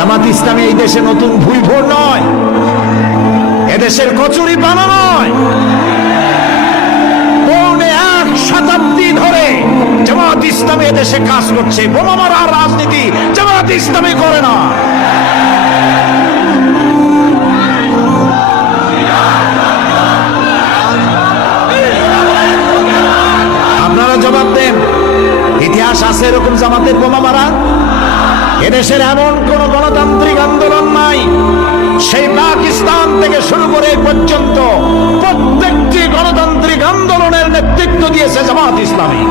জামাত ইসলামী এই দেশে নতুন ভুই ভোর নয়। এদেশের কচুরি পানা নয়। পৌনে এক শতাব্দী ধরে জামাত ইসলামী এদেশে কাজ করছে। বোমা মারার রাজনীতি জামাত ইসলামী করে না। আপনারা জবাব দেন। ইতিহাস আছে এরকম জামাতের বোমা মারা? এদেশের এমন কোন গণতান্ত্রিক আন্দোলন নাই। সেই পাকিস্তান থেকে শুরু করে পর্যন্ত প্রত্যেকটি গণতান্ত্রিক আন্দোলনের নেতৃত্ব দিয়েছে জামাত ইসলামী।